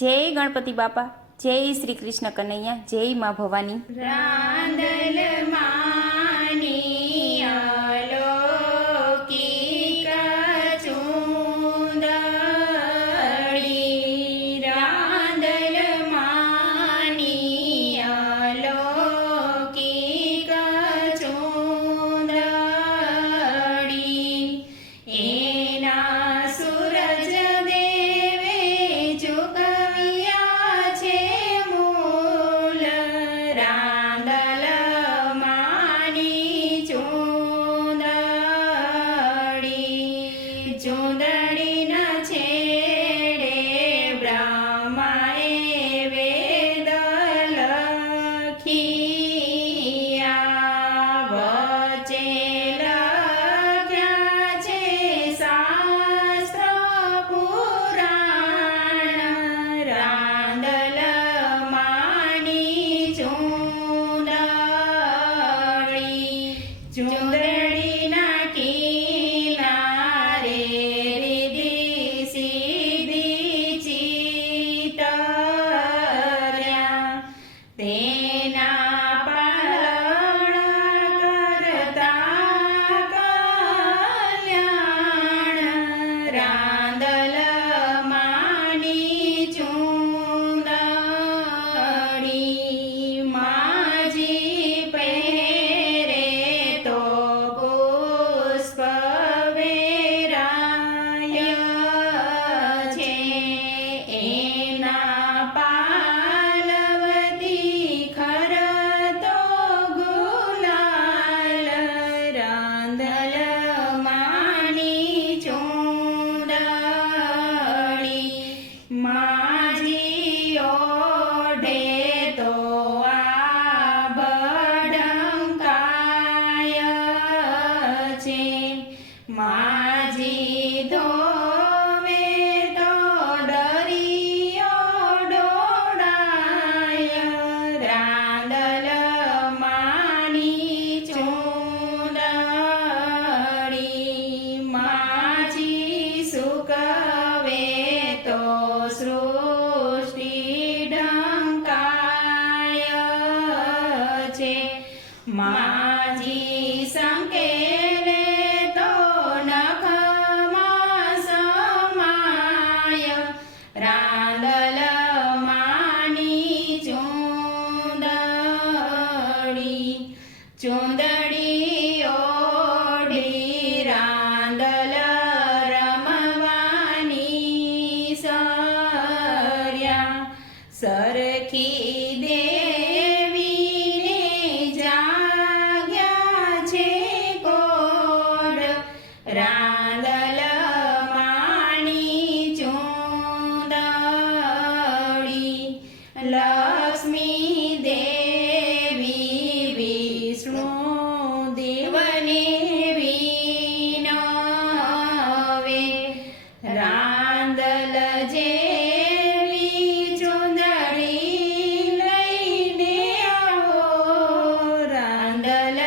જય ગણપતિ બાપા, જય શ્રી કૃષ્ણ કનૈયા, જય મા ભવાની. રાંદલ માની અલૌકિક ચૂંદડી, રાંદલ માની અલૌકિક ચૂંદડી, એના સૂરજ દેવે ચૂકવ્યા છે મૂલ, રાંદલ માની ચૂંદડી, ચૂંદડીના છેડે બ્રહ્માએ વેદ લખ્યા, વચ્ચે લખ્યા છે શાસ્ત્ર પુરાણ, રાંદલ માની ચૂંદડી, ચૂંદડીના કિનારે રિદ્ધિ સિદ્ધિ ચિતર્યા, તેના પાલન કરતા કલ્યાણ, રાંદલ માની ચૂંદડી, માજી પહેરે તો પુષ્પ વેરાય છે, એના પાલવતી ખર તો ગુલાલ, રાંદલ માની ચૂંદડી, માજી ઓઢે તો આભડકાય છે, માજી ધોવે તો દરિયો ડોળાય, રાંદલ માની ચૂંદડી, માજી સુકવે તો સૃષ્ટિ ઢંકાય છે, માજી સંકેલે તો નખમાં સમાય, રાંદલ માની ચૂંદડી, ચૂંદડી ઓઢી રાંદલ રમવાની સર્યા, સરખી દેવીને જાગ્યા છે કોડ, રાંદલ માની ચૂંદડી, લક્ષ્મી દેવી વિષ્ણુ દેવને વિનવે, રાંદલ જેવી ચૂંદડી લઈને આવો, રાંદલ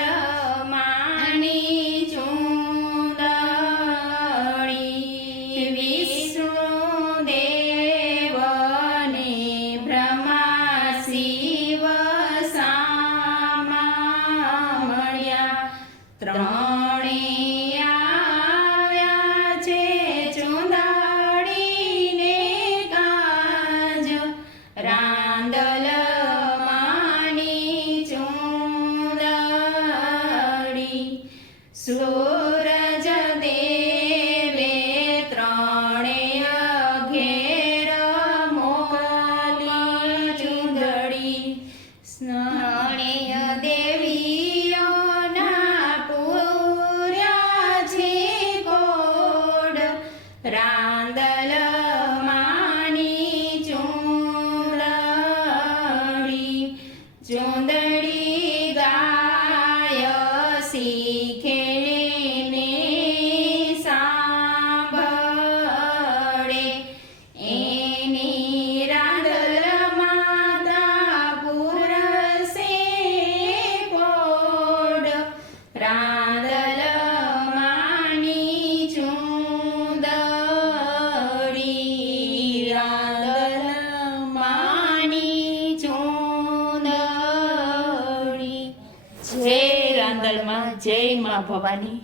માની ચૂંદડી, વિષ્ણુ દેવને બ્રહ્મા શિવ સામા મળ્યા, ત્રણે આવ્યા છે ચૂંદડીને કાજ, રાંદલ માની ચૂંદડી, સૂરજ દેવે ત્રણે ઘેર મોકલી ચૂંદડી, સ્નેહ દેવીઓના પૂર્યા છે કોડ, રાંદલ માની ચૂંદડી, ચૂંદડી ગાય શીખે ને જય રાંદલમાં જય માં ભવાની.